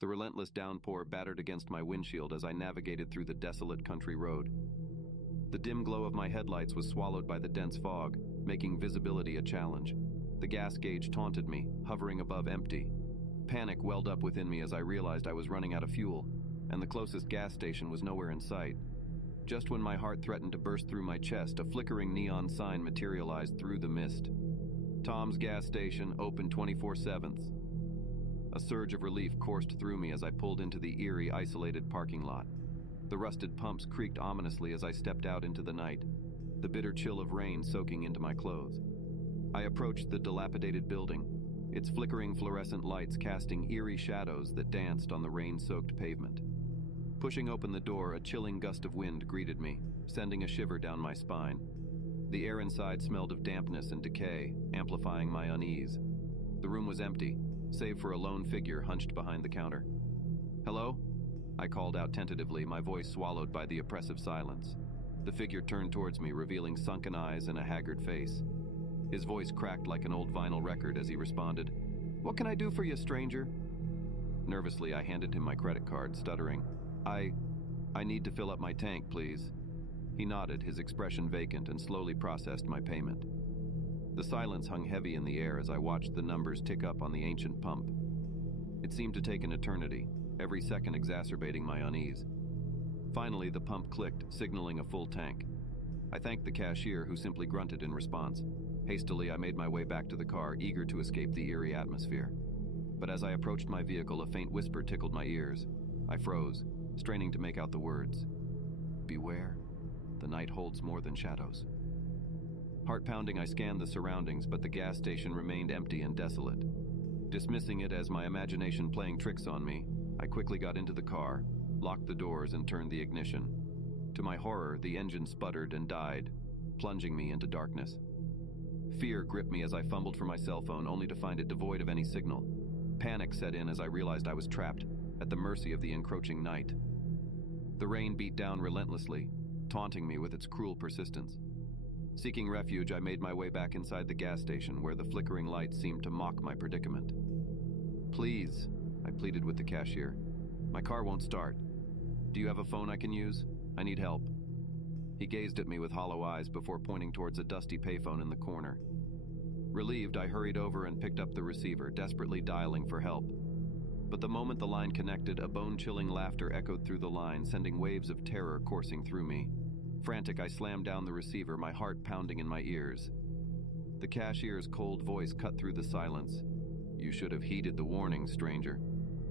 The relentless downpour battered against my windshield as I navigated through the desolate country road. The dim glow of my headlights was swallowed by the dense fog, making visibility a challenge. The gas gauge taunted me, hovering above empty. Panic welled up within me as I realized I was running out of fuel, and the closest gas station was nowhere in sight. Just when my heart threatened to burst through my chest, a flickering neon sign materialized through the mist. Tom's gas station, open 24/7. A surge of relief coursed through me as I pulled into the eerie, isolated parking lot. The rusted pumps creaked ominously as I stepped out into the night, the bitter chill of rain soaking into my clothes. I approached the dilapidated building, its flickering fluorescent lights casting eerie shadows that danced on the rain-soaked pavement. Pushing open the door, a chilling gust of wind greeted me, sending a shiver down my spine. The air inside smelled of dampness and decay, amplifying my unease. The room was empty, save for a lone figure hunched behind the counter. "Hello?" I called out tentatively, my voice swallowed by the oppressive silence. The figure turned towards me, revealing sunken eyes and a haggard face. His voice cracked like an old vinyl record as he responded, "What can I do for you, stranger?" Nervously, I handed him my credit card, stuttering, I need to fill up my tank, please." He nodded, his expression vacant, and slowly processed my payment. The silence hung heavy in the air as I watched the numbers tick up on the ancient pump. It seemed to take an eternity, every second exacerbating my unease. Finally, the pump clicked, signaling a full tank. I thanked the cashier, who simply grunted in response. Hastily, I made my way back to the car, eager to escape the eerie atmosphere. But as I approached my vehicle, a faint whisper tickled my ears. I froze, straining to make out the words. "Beware, the night holds more than shadows." Heart-pounding, I scanned the surroundings, but the gas station remained empty and desolate. Dismissing it as my imagination playing tricks on me, I quickly got into the car, locked the doors, and turned the ignition. To my horror, the engine sputtered and died, plunging me into darkness. Fear gripped me as I fumbled for my cell phone, only to find it devoid of any signal. Panic set in as I realized I was trapped, at the mercy of the encroaching night. The rain beat down relentlessly, taunting me with its cruel persistence. Seeking refuge, I made my way back inside the gas station, where the flickering lights seemed to mock my predicament. "Please," I pleaded with the cashier. "My car won't start. Do you have a phone I can use? I need help." He gazed at me with hollow eyes before pointing towards a dusty payphone in the corner. Relieved, I hurried over and picked up the receiver, desperately dialing for help. But the moment the line connected, a bone-chilling laughter echoed through the line, sending waves of terror coursing through me. Frantic, I slammed down the receiver, my heart pounding in my ears. The cashier's cold voice cut through the silence. "You should have heeded the warning, stranger.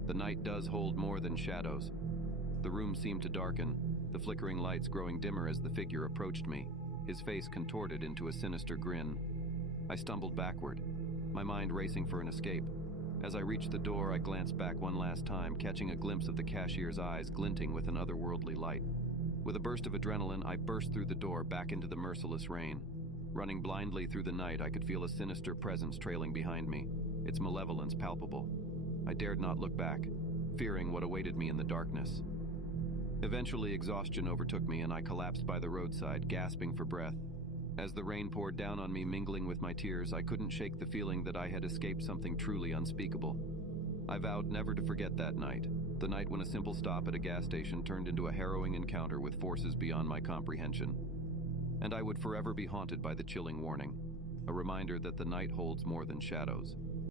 The night does hold more than shadows." The room seemed to darken, the flickering lights growing dimmer as the figure approached me, his face contorted into a sinister grin. I stumbled backward, my mind racing for an escape. As I reached the door, I glanced back one last time, catching a glimpse of the cashier's eyes glinting with an otherworldly light. With a burst of adrenaline, I burst through the door, back into the merciless rain. Running blindly through the night, I could feel a sinister presence trailing behind me, its malevolence palpable. I dared not look back, fearing what awaited me in the darkness. Eventually, exhaustion overtook me and I collapsed by the roadside, gasping for breath. As the rain poured down on me, mingling with my tears, I couldn't shake the feeling that I had escaped something truly unspeakable. I vowed never to forget that night, the night when a simple stop at a gas station turned into a harrowing encounter with forces beyond my comprehension. And I would forever be haunted by the chilling warning, a reminder that the night holds more than shadows.